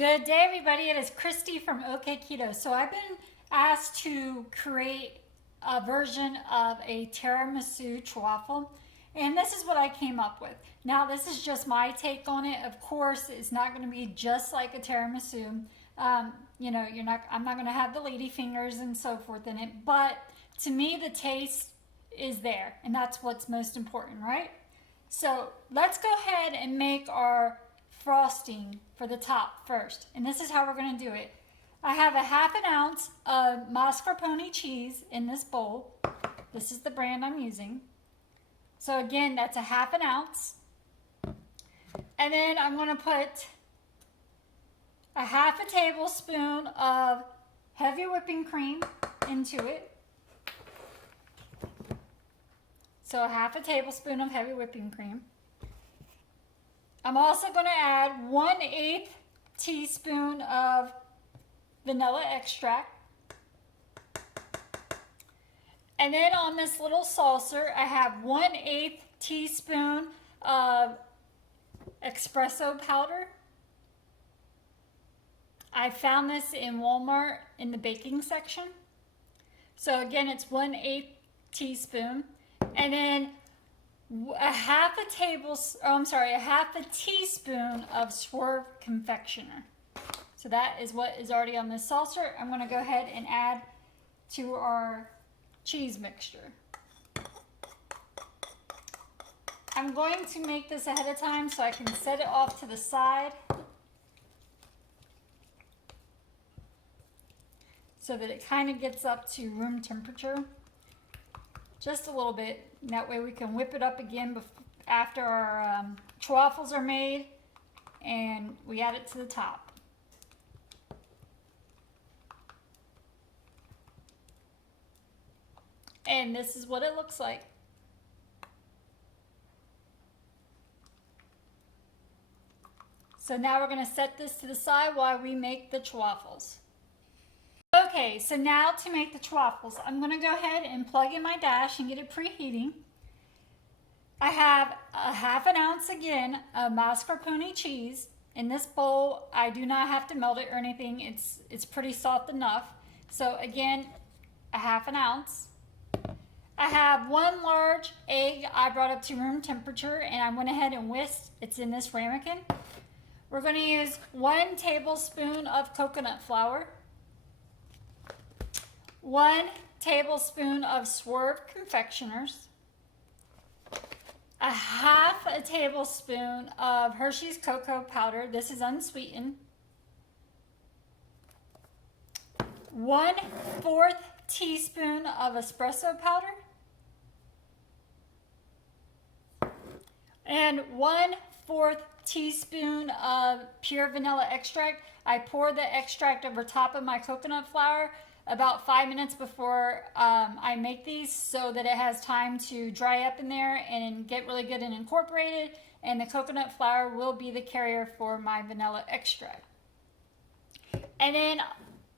Good day, everybody. It is Christy from Keto. So I've been asked to create a version of a tiramisu Ch-Waffle, and this is what I came up with. Now, this is just my take on it. Of course, it's not going to be just like a tiramisu. I'm not going to have the lady fingers and so forth in it, but to me, the taste is there, and that's what's most important, right? So let's go ahead and make our frosting for the top first. And this is how we're going to do it. I have a ½ ounce of mascarpone cheese in this bowl. This is the brand I'm using. So again, that's a ½ ounce. And then I'm going to put a ½ tablespoon of heavy whipping cream into it. So a ½ tablespoon of heavy whipping cream. I'm also going to add 1/8 teaspoon of vanilla extract. And then on this little saucer, I have 1/8 teaspoon of espresso powder. I found this in Walmart in the baking section. So again, it's 1/8 teaspoon. And then a ½ teaspoon of Swerve confectioner. So that is what is already on this saucer. I'm going to go ahead and add to our cheese mixture. I'm going to make this ahead of time so I can set it off to the side so that it kind of gets up to room temperature. Just a little bit. That way we can whip it up again after our Ch-Waffles are made and we add it to the top. And this is what it looks like. So now we're going to set this to the side while we make the Ch-Waffles. Okay, so now to make the Ch-Waffles, I'm going to go ahead and plug in my dash and get it preheating. I have a ½ ounce again of mascarpone cheese. In this bowl, I do not have to melt it or anything. It's pretty soft enough. So again, a ½ ounce. I have 1 large egg I brought up to room temperature and I went ahead and whisked. It's in this ramekin. We're going to use 1 tablespoon of coconut flour. 1 tablespoon of Swerve confectioners, a ½ tablespoon of Hershey's cocoa powder. This is unsweetened. 1/4 teaspoon of espresso powder, and 1/4 teaspoon of pure vanilla extract. I pour the extract over top of my coconut flour about 5 minutes before I make these so that it has time to dry up in there and get really good and incorporated, and the coconut flour will be the carrier for my vanilla extract. And then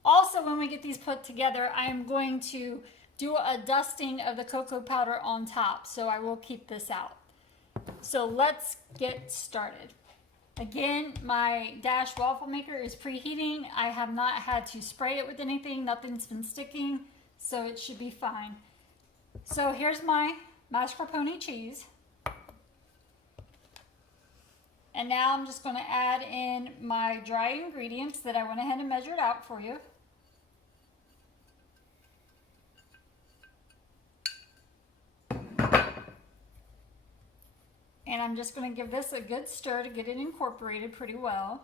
also when we get these put together, I am going to do a dusting of the cocoa powder on top, so I will keep this out. So let's get started. Again, my Dash waffle maker is preheating. I have not had to spray it with anything. Nothing's been sticking, so it should be fine. So here's my mascarpone cheese. And now I'm just going to add in my dry ingredients that I went ahead and measured out for you. And I'm just going to give this a good stir to get it incorporated pretty well.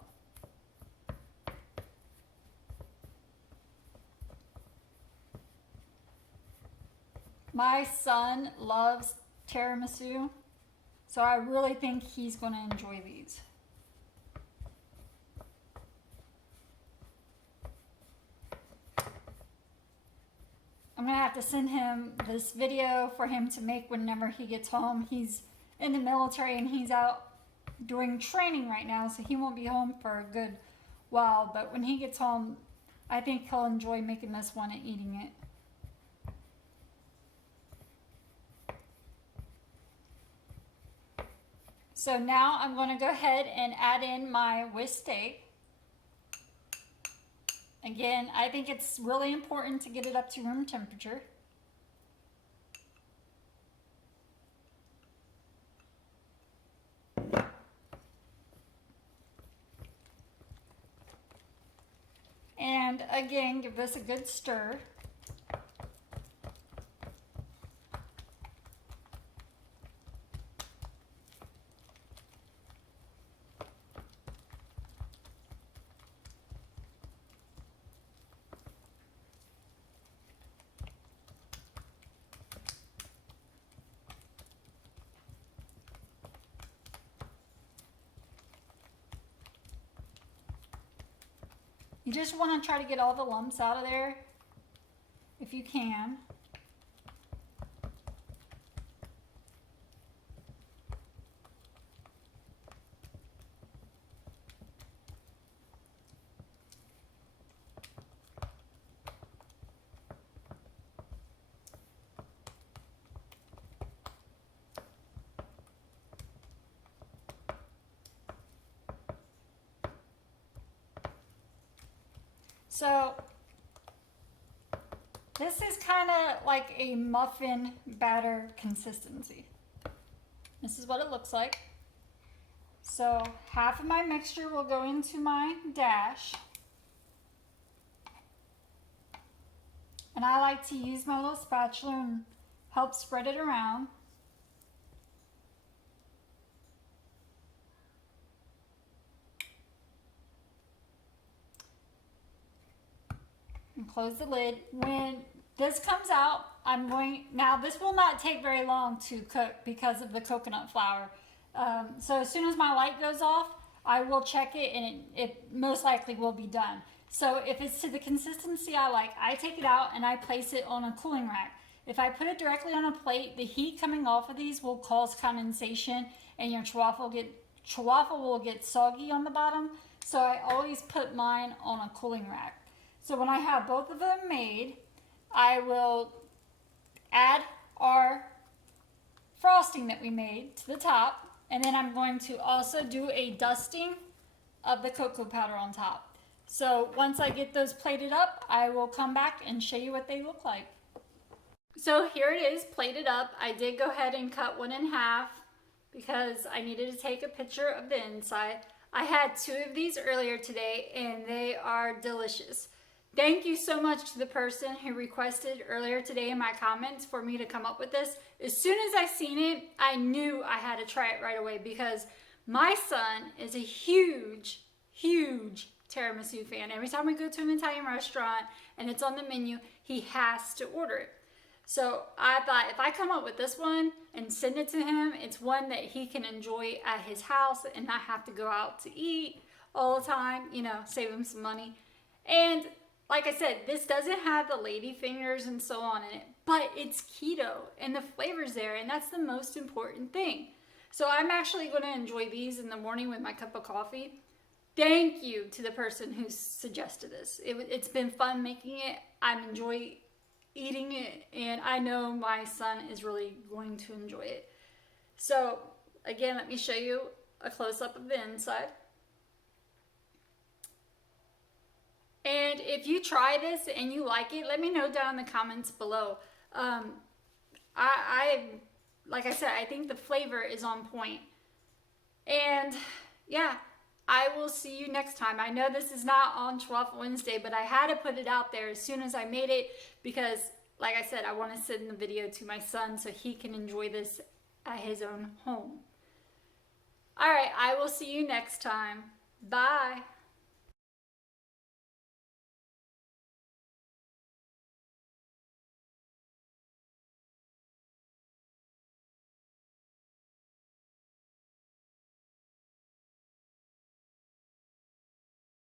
My son loves tiramisu, so I really think he's going to enjoy these. I'm going to have to send him this video for him to make whenever he gets home. He's in the military and he's out doing training right now, so he won't be home for a good while, but when he gets home, I think he'll enjoy making this one and eating it. So now I'm going to go ahead and add in my whisked egg. Again, I think it's really important to get it up to room temperature. And again, give this a good stir. You just want to try to get all the lumps out of there if you can. So this is kind of like a muffin batter consistency. This is what it looks like. So half of my mixture will go into my dash. And I like to use my little spatula and help spread it around. And close the lid. When this comes out, now this will not take very long to cook because of the coconut flour. So as soon as my light goes off, I will check it and it most likely will be done. So if it's to the consistency I like, I take it out and I place it on a cooling rack. If I put it directly on a plate, the heat coming off of these will cause condensation and your Ch-Waffle will get soggy on the bottom. So I always put mine on a cooling rack. So when I have both of them made, I will add our frosting that we made to the top, and then I'm going to also do a dusting of the cocoa powder on top. So once I get those plated up, I will come back and show you what they look like. So here it is plated up. I did go ahead and cut one in half because I needed to take a picture of the inside. I had 2 of these earlier today and they are delicious. Thank you so much to the person who requested earlier today in my comments for me to come up with this. As soon as I seen it, I knew I had to try it right away because my son is a huge, huge tiramisu fan. Every time we go to an Italian restaurant and it's on the menu, he has to order it. So I thought if I come up with this one and send it to him, it's one that he can enjoy at his house and not have to go out to eat all the time, you know, save him some money. And like I said, this doesn't have the lady fingers and so on in it, but it's keto and the flavor's there, and that's the most important thing. So I'm actually going to enjoy these in the morning with my cup of coffee. Thank you to the person who suggested this. It's been fun making it. I enjoy eating it, and I know my son is really going to enjoy it. So again, let me show you a close-up of the inside. And if you try this and you like it, let me know down in the comments below. Like I said, I think the flavor is on point. And yeah, I will see you next time. I know this is not on Ch-Waffle Wednesday, but I had to put it out there as soon as I made it because, like I said, I want to send the video to my son so he can enjoy this at his own home. All right, I will see you next time. Bye.